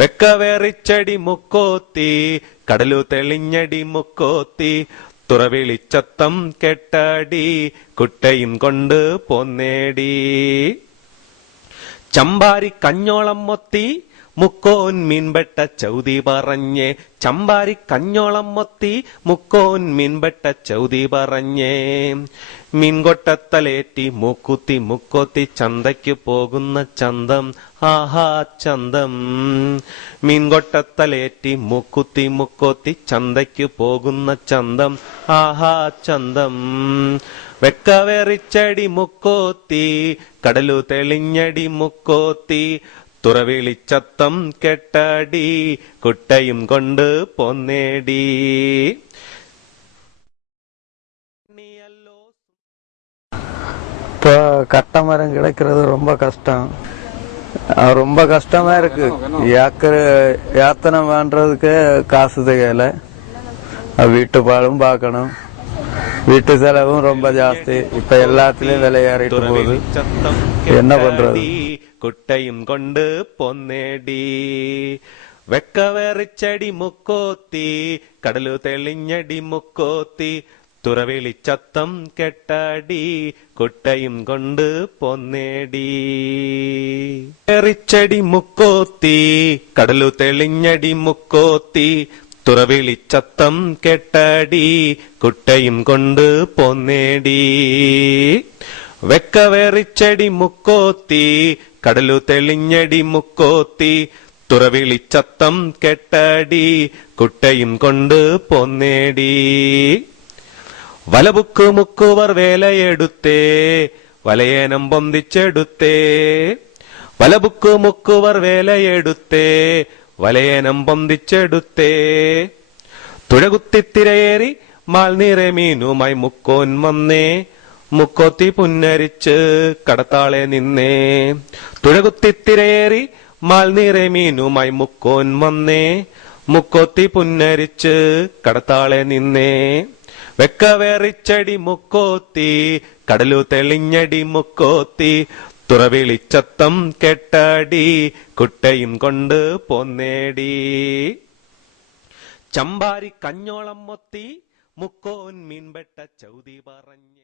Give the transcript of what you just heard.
വെക്കവേറിച്ചടി മുക്കോത്തി കടലു തെളിഞ്ഞടി മുക്കോത്തി തുറവിളിച്ചത്തം കെട്ടടി കുട്ടയും കൊണ്ട് പോന്നേടി. ചമ്പാരി കഞ്ഞോളം മൊത്തി മുക്കോൻ മീൻപെട്ട ചൗതി പറഞ്ഞേ. ചമ്പാരി കഞ്ഞോളം മൊത്തി മുക്കോൻ മീൻപെട്ട ചൗതി പറഞ്ഞേ. മീൻകൊട്ടത്തലേറ്റി മൂക്കുത്തി മുക്കോത്തി ചന്തയ്ക്ക് പോകുന്ന ചന്തം ആഹാ ചന്തം. മീൻകൊട്ടത്തലേറ്റി മൂക്കുത്തി മുക്കോത്തി ചന്തയ്ക്ക് പോകുന്ന ചന്തം ആഹാ ചന്തം. വെക്കവേറിച്ചടി മുക്കോത്തി കടലു തെളിഞ്ഞടി മുക്കോത്തി തുറവിളിച്ചത്തം കെട്ടടി കുട്ടയും കൊണ്ട് പോന്നേടി. இப்போ கட்ட மரம் கிடைக்கிறது ரொம்ப கஷ்டம். ரொம்ப கஷ்டமா இருக்கு. யாத்தனை பண்றதுக்கு காசு தேவையில்ல. வீட்டு பாலும் பார்க்கணும். வீட்டு செலவும் ரொம்ப ஜாஸ்தி. இப்ப எல்லாத்துலயும் விலை ஏறிட்டு போகுது. என்ன பண்றது? കുട്ടയും കൊണ്ട് പൊന്നേടി. വെക്കവേറിച്ചടി മുക്കോത്തി കടലു തെളിഞ്ഞടി മുക്കോത്തി തുറവിളിച്ചത്തം കെട്ടടി കുട്ടയും കൊണ്ട് പൊന്നേടി. എറിച്ചടി മുക്കോത്തി കടലു തെളിഞ്ഞടി മുക്കോത്തി തുറവിളിച്ചത്തം കെട്ടടി കുട്ടയും കൊണ്ട് പൊന്നേടി. വെക്കവേറിച്ചടി മുക്കോത്തി കടലു തെളിഞ്ഞടി മുക്കോത്തി തുറവിളിച്ചത്തം കെട്ടടി കുട്ടയും കൊണ്ട് പൊന്നേടി. വലബുക്ക് മുക്കുവർ വേലയെടുത്തേ വലയേനം പൊന്തിച്ചെടുത്തേ. വലബുക്ക് മുക്കുവർ വേലയെടുത്തേ വലയേനം പൊന്തിച്ചെടുത്തേ. തുഴകുത്തിത്തിരയേറി മാൽനിറെ മീനുമായി മുക്കോൻ വന്നേ. മുക്കോത്തി പുന്നരിച്ച് കടത്താളെ നിന്നേ. തുഴകുത്തിത്തിരയേറി മാൽനിറെ മീനുമായി മുക്കോൻ വന്നേ. മുക്കോത്തി പുന്നരിച്ച് കടത്താളെ നിന്നേ. വെക്കവേറിച്ചടി മുക്കോത്തി കടലു തെളിഞ്ഞടി മുക്കോത്തി തുറവിളിച്ചത്തം കെട്ടടി കുട്ടയും കൊണ്ട് പോന്നേടി. ചമ്പാരി കഞ്ഞോളം മൊത്തി മുക്കോൻ മീൻപെട്ട ചൗതി പറഞ്ഞേ.